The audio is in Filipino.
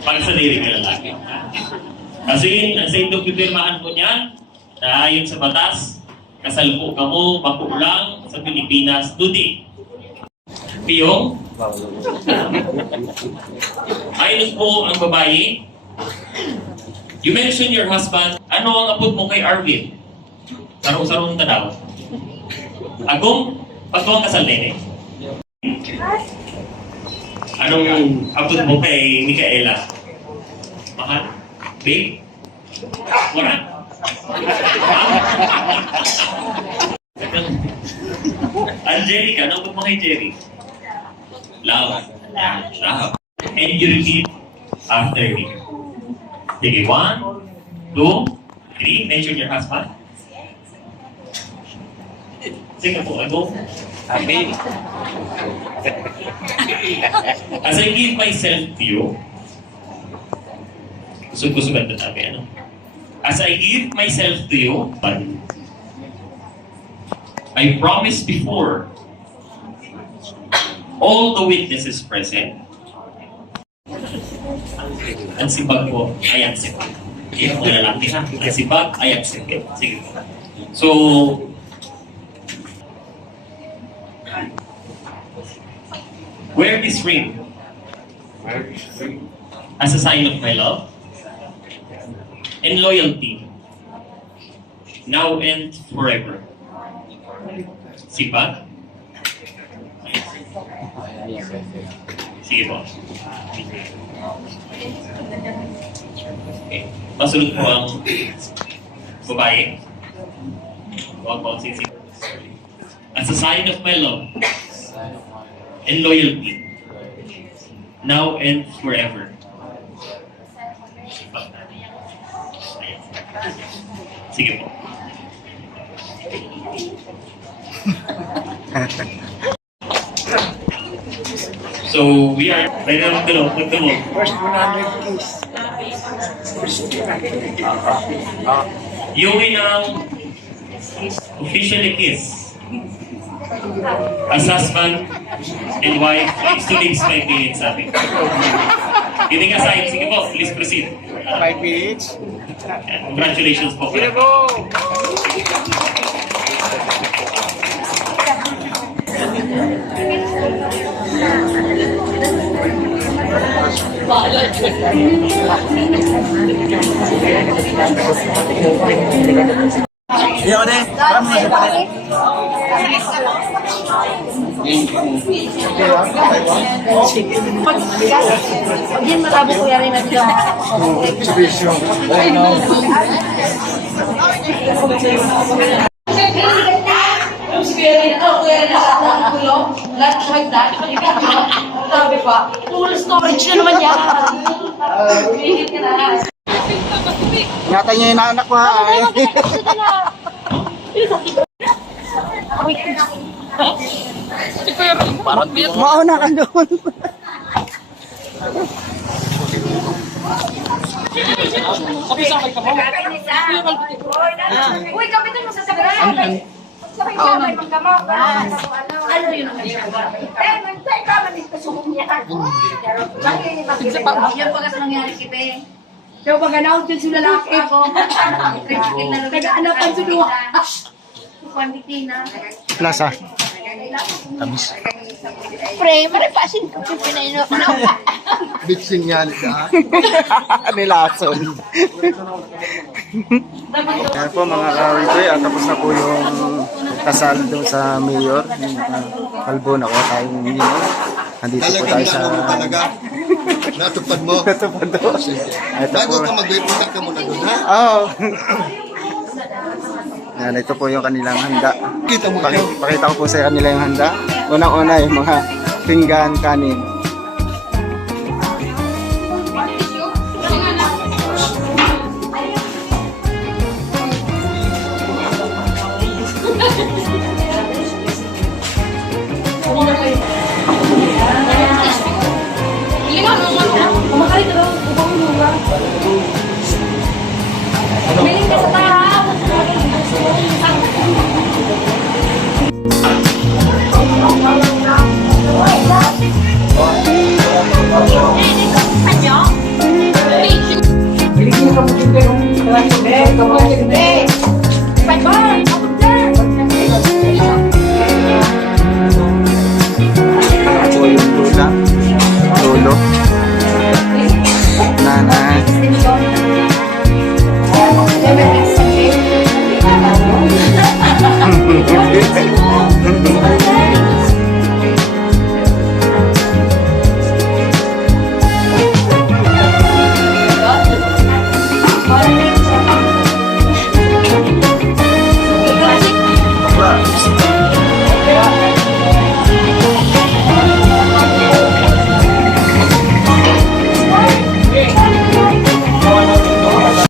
Para sa diri ka lalaki. Kasi sa indong pipirmahan mo niya, na ayon sa batas, kasal po ka mo, makulang sa Pilipinas today. Piyong, ayon po ang babae, you mentioned your husband, ano ang apod mo kay Arvin? Sarong-sarong na daw. Agong, pagkawang kasal nene. Anong apod mo kay Micaela? Mahal? Babe? Wala? Angelica, anong apod mo kay Jerry? Love. Love. And you repeat after me. Sige, 1, 2, 3. Mention your husband. Sige po, ako. Amen. As I give myself to you, gusto ba ito tabi, ano? As I give myself to you, I promise before all the witnesses present, ang sibag ko ay ang sibag. Yung mga lalaki na, ang sibag ay ang sibag. Sige. So, wear this ring as a sign of my love and loyalty, now and forever. Sipag? Sige po. Okay. Pasunod po ang babae. Huwag po sisi. As a sign of my love and loyalty, now and forever. Sige po. So, we are ready na magdalo. First 100 kiss. Yung inang officially kiss as husband and wife is 2 days 5 minutes sabi. Giving aside, sige po, please proceed. 5 minutes. Congratulations po. Sige po! Iya, Ode. Kamu masih pakai? Hindi malabo ko yan na dito. Exhibition. Right now. Sabi pa, full storage na naman yan. Ingatan niyo yung anak ko ha. Mauna ka doon. Uy, kapitan mo sa sagrahan. Sakay ka, may pagkama. Ano yun ang nagtay ka, manis ka sumumya. Yan pa kasi nangyari kita. Pero pag ganaw din sila lalaki ko. Nag-aanapan sa duwa. Panditina. Plaza. Tamis. Pre, maripasin ko kung pinaino ko na. Bitsing yan ka. Nilason. Ayan po mga kawitoy, tapos na po yung kasal doon sa mayor. Kalbo na ko tayong Nino. Nandito po tayo sa... Natupad mo. Natupad doon. Bago ka mag-website ka muna doon, ha? Oo. Yan, ito po yung kanilang handa. Kita mo yun. Pakita ko po sa kanila yung handa. Unang-una yung mga pinggan, kanin.